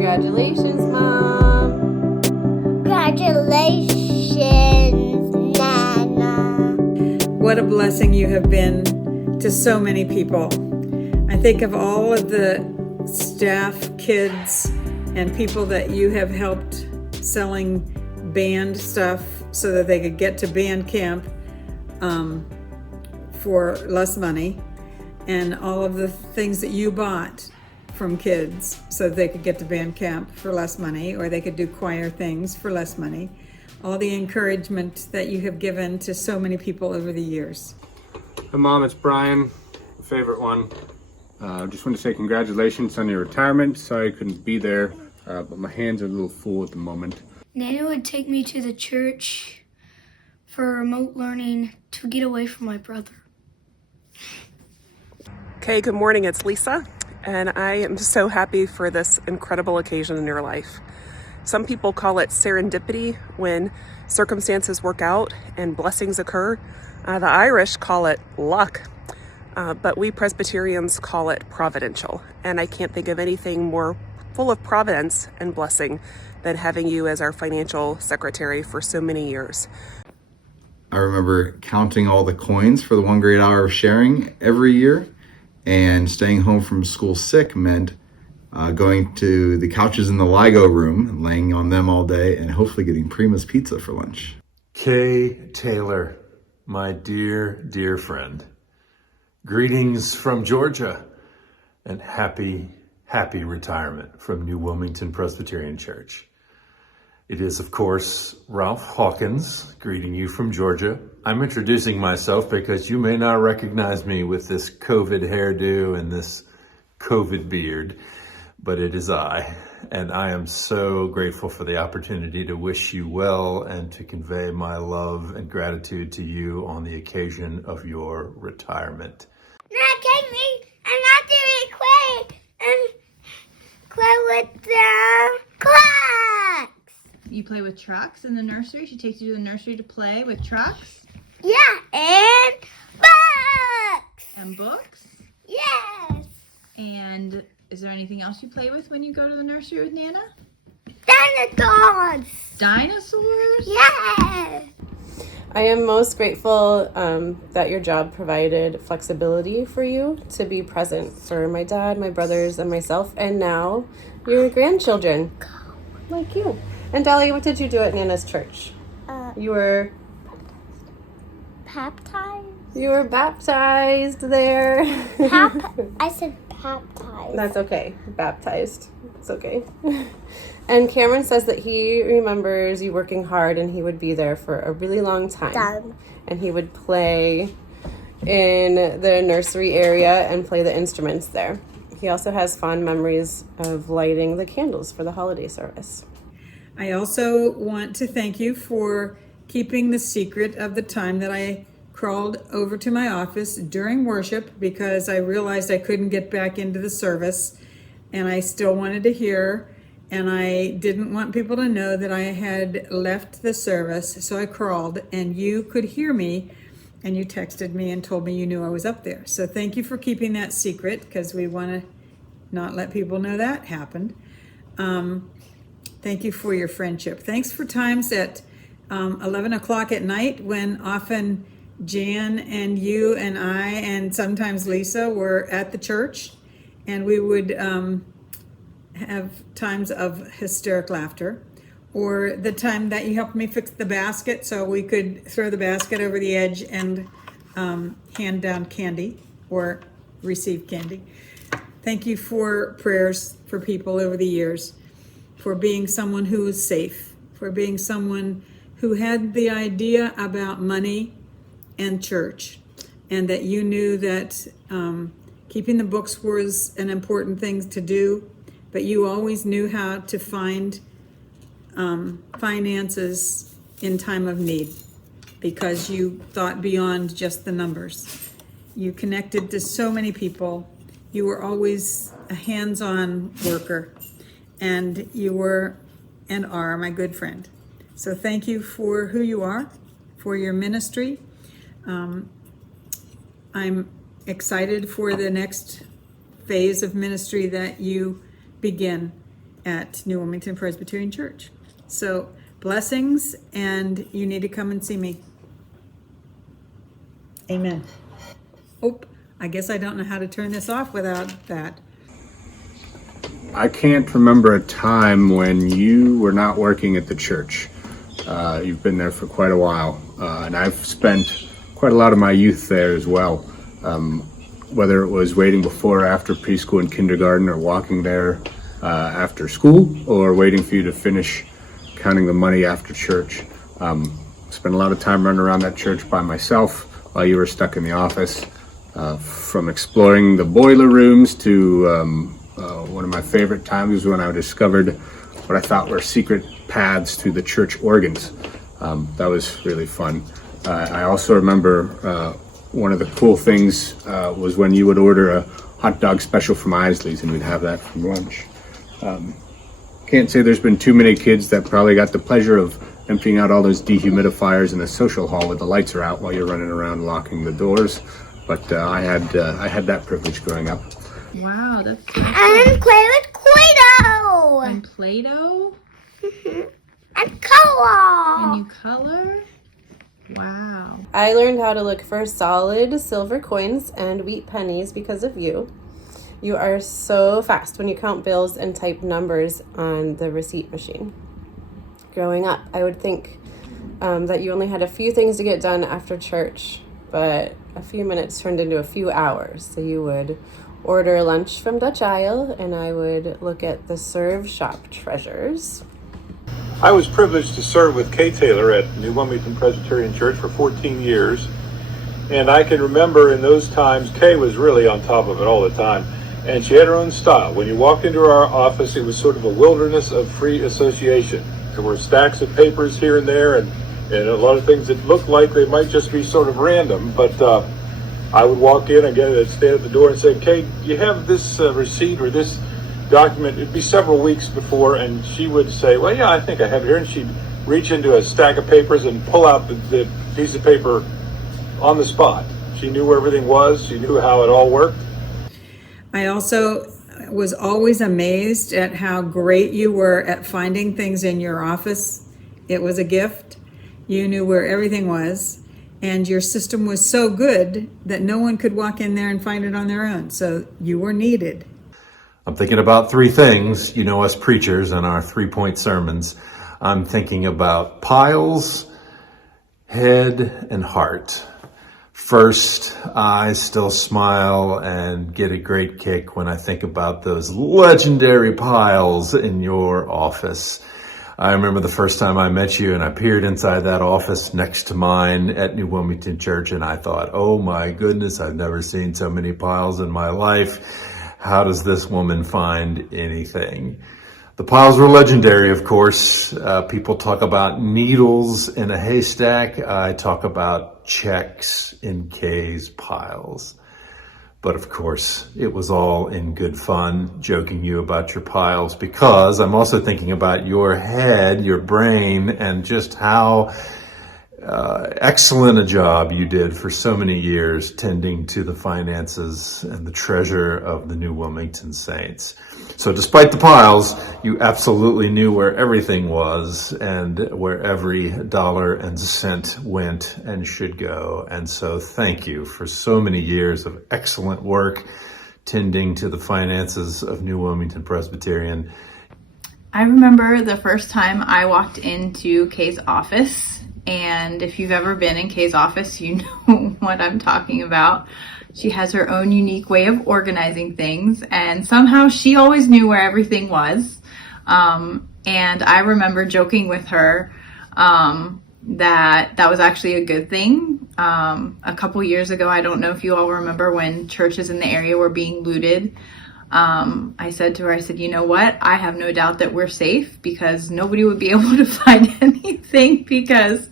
Congratulations, Mom. Congratulations, Nana. What a blessing you have been to so many people. I think of all of the staff, kids, and people that you have helped selling band stuff so that they could get to band camp for less money, and all of the things that you bought from kids so that they could get to band camp for less money, or they could do choir things for less money. All the encouragement that you have given to so many people over the years. Hi, Mom, it's Brian, favorite one. Just want to say congratulations on your retirement. Sorry I couldn't be there, but my hands are a little full at the moment. Nana would take me to the church for remote learning to get away from my brother. Okay, good morning, it's Lisa, and I am so happy for this incredible occasion in your life. Some people call it serendipity when circumstances work out and blessings occur. The Irish call it luck, but we Presbyterians call it providential. And I can't think of anything more full of providence and blessing than having you as our financial secretary for so many years. I remember counting all the coins for the 1 great hour of sharing every year, and staying home from school sick meant going to the couches in the LIGO room, laying on them all day, and hopefully getting Prima's Pizza for lunch. Kay Taylor, my dear, dear friend. Greetings from Georgia, and happy retirement from New Wilmington Presbyterian Church. It is, of course, Ralph Hawkins greeting you from Georgia. I'm introducing myself because you may not recognize me with this COVID hairdo and this COVID beard, but it is I. And I am so grateful for the opportunity to wish you well and to convey my love and gratitude to you on the occasion of your retirement. Now take me and I'll do it quick and play with the clocks. You play with trucks in the nursery? She takes you to the nursery to play with trucks? Yeah, and books. And books? Yes. And is there anything else you play with when you go to the nursery with Nana? Dinosaurs. Dinosaurs? Yes. I am most grateful that your job provided flexibility for you to be present for my dad, my brothers, and myself, and now your grandchildren, like you. And Dolly, what did you do at Nana's church? You were Baptized. You were baptized there. I said baptized. That's okay. Baptized. It's okay. And Cameron says that he remembers you working hard and he would be there for a really long time. Done. And he would play in the nursery area and play the instruments there. He also has fond memories of lighting the candles for the holiday service. I also want to thank you for keeping the secret of the time that I crawled over to my office during worship because I realized I couldn't get back into the service and I still wanted to hear, and I didn't want people to know that I had left the service, so I crawled and you could hear me and you texted me and told me you knew I was up there. So thank you for keeping that secret because we want to not let people know that happened. Thank you for your friendship. Thanks for times at 11 o'clock at night when often Jan and you and I and sometimes Lisa were at the church, and we would have times of hysteric laughter, or the time that you helped me fix the basket so we could throw the basket over the edge and hand down candy or receive candy. Thank you for prayers for people over the years, for being someone who was safe, for being someone who had the idea about money and church, and that you knew that keeping the books was an important thing to do, but you always knew how to find finances in time of need because you thought beyond just the numbers. You connected to so many people. You were always a hands-on worker, and you were and are my good friend. So thank you for who you are, for your ministry. I'm excited for the next phase of ministry that you begin. at New Wilmington Presbyterian Church. So blessings, and you need to come and see me. Amen. Oh, I guess I don't know how to turn this off without that. I can't remember a time when you were not working at the church. You've been there for quite a while, and I've spent quite a lot of my youth there as well. Whether it was waiting before or after preschool and kindergarten, or walking there after school, or waiting for you to finish counting the money after church. Spent a lot of time running around that church by myself while you were stuck in the office, from exploring the boiler rooms to one of my favorite times was when I discovered what I thought were secret paths to the church organs. That was really fun. I also remember one of the cool things was when you would order a hot dog special from Isley's and we'd have that for lunch. Can't say there's been too many kids that probably got the pleasure of emptying out all those dehumidifiers in the social hall where the lights are out while you're running around locking the doors. But I had that privilege growing up. Wow, that's And play with Play-Doh. and Play-Doh. And color. And you color. Wow. I learned how to look for solid silver coins and wheat pennies because of you. You are so fast when you count bills and type numbers on the receipt machine. Growing up, I would think that you only had a few things to get done after church, but a few minutes turned into a few hours. So you would order lunch from Dutch Isle, and I would look at the Serve Shop treasures. I was privileged to serve with Kay Taylor at New Wilmington Presbyterian Church for 14 years. And I can remember in those times, Kay was really on top of it all the time. And she had her own style. When you walked into our office, it was sort of a wilderness of free association. There were stacks of papers here and there, and a lot of things that looked like they might just be sort of random. But I would walk in, again, I'd stand at the door and say, Kay, do you have this receipt or this document? It'd be several weeks before, and she would say, well, yeah, I think I have it here. And she'd reach into a stack of papers and pull out the piece of paper on the spot. She knew where everything was. She knew how it all worked. I also was always amazed at how great you were at finding things in your office. It was a gift. You knew where everything was, and your system was so good that no one could walk in there and find it on their own. So you were needed. I'm thinking about three things, you know, us preachers and our 3-point sermons. I'm thinking about piles, head, and heart. First, I still smile and get a great kick when I think about those legendary piles in your office. I remember the first time I met you and I peered inside that office next to mine at New Wilmington Church, and I thought, oh my goodness, I've never seen so many piles in my life. How does this woman find anything? The piles were legendary, of course. People talk about needles in a haystack. I talk about checks in Kay's piles. But of course, it was all in good fun, joking you about your piles, because I'm also thinking about your head, your brain, and just how excellent a job you did for so many years tending to the finances and the treasure of the New Wilmington Saints. So despite the piles, you absolutely knew where everything was and where every dollar and cent went and should go. And so thank you for so many years of excellent work tending to the finances of New Wilmington Presbyterian. I remember the first time I walked into Kay's office, and if you've ever been in Kay's office, you know what I'm talking about. She has her own unique way of organizing things, and somehow she always knew where everything was. And I remember joking with her that was actually a good thing. A couple years ago, I don't know if you all remember when churches in the area were being looted. I said to her, I said, you know what? I have no doubt that we're safe because nobody would be able to find anything because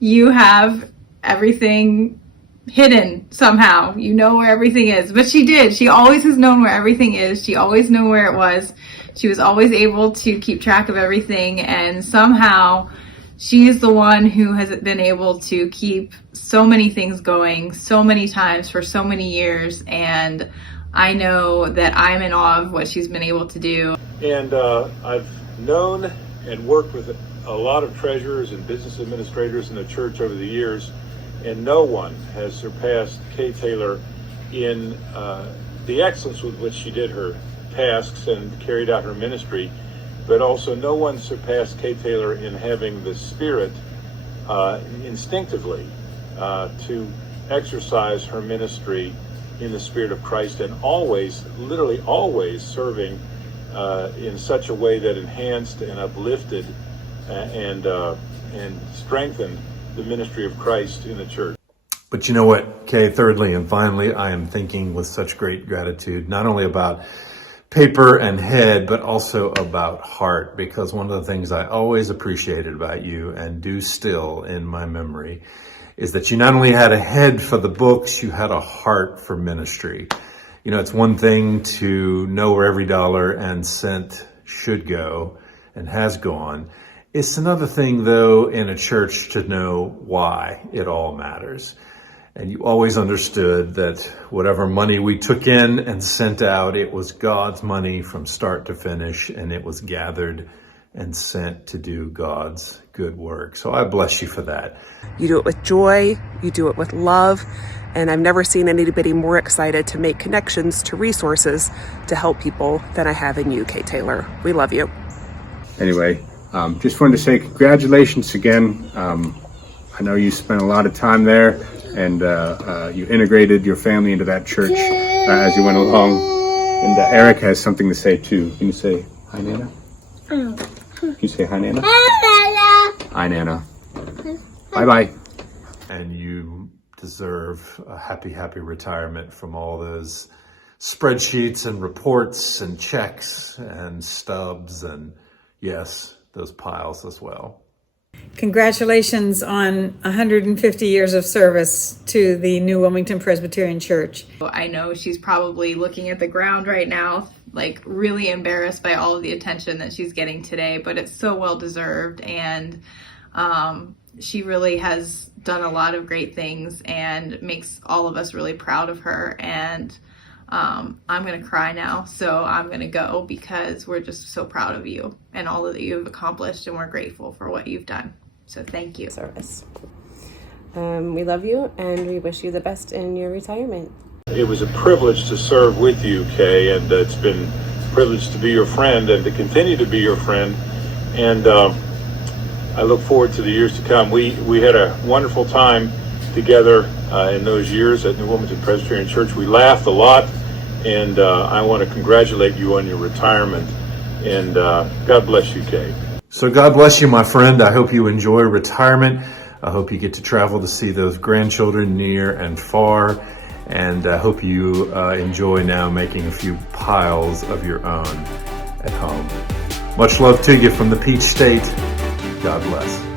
you have everything hidden somehow. You know where everything is. But she did. She always has known where everything is. She always knew where it was. She was always able to keep track of everything. And somehow she is the one who has been able to keep so many things going so many times for so many years. And I know that I'm in awe of what she's been able to do. And I've known and worked with a lot of treasurers and business administrators in the church over the years, and no one has surpassed Kay Taylor in the excellence with which she did her tasks and carried out her ministry, but also no one surpassed Kay Taylor in having the spirit instinctively to exercise her ministry in the Spirit of Christ, and always, literally always serving in such a way that enhanced and uplifted and strengthened the ministry of Christ in the church. But you know what, Kay, thirdly and finally, I am thinking with such great gratitude, not only about paper and head, but also about heart, because one of the things I always appreciated about you, and do still in my memory, is that you not only had a head for the books, you had a heart for ministry. You know, it's one thing to know where every dollar and cent should go and has gone. It's another thing, though, in a church to know why it all matters. And you always understood that whatever money we took in and sent out, it was God's money from start to finish, and it was gathered and sent to do God's good work. So I bless you for that. You do it with joy, you do it with love, and I've never seen anybody more excited to make connections to resources to help people than I have in you, Kay Taylor. We love you. Anyway, just wanted to say congratulations again. I know you spent a lot of time there, and you integrated your family into that church as you went along. And Eric has something to say too. Can you say hi, Nana? Can you say hi, Nana? Hi, Nana. Bye-bye. And you deserve a happy, happy retirement from all those spreadsheets and reports and checks and stubs and, yes, those piles as well. Congratulations on 150 years of service to the New Wilmington Presbyterian Church. I know she's probably looking at the ground right now, like really embarrassed by all of the attention that she's getting today, but it's so well deserved. And she really has done a lot of great things and makes all of us really proud of her. And I'm going to cry now, so I'm going to go because we're just so proud of you and all that you've accomplished, and we're grateful for what you've done. So thank you. Service. We love you, and we wish you the best in your retirement. It was a privilege to serve with you, Kay, and it's been a privilege to be your friend and to continue to be your friend. And I look forward to the years to come. We had a wonderful time together in those years at New Wilmington Presbyterian Church. We laughed a lot, and I want to congratulate you on your retirement. And God bless you, Kay. So God bless you, my friend. I hope you enjoy retirement. I hope you get to travel to see those grandchildren near and far. And I hope you enjoy now making a few piles of your own at home. Much love to you from the Peach State. God bless.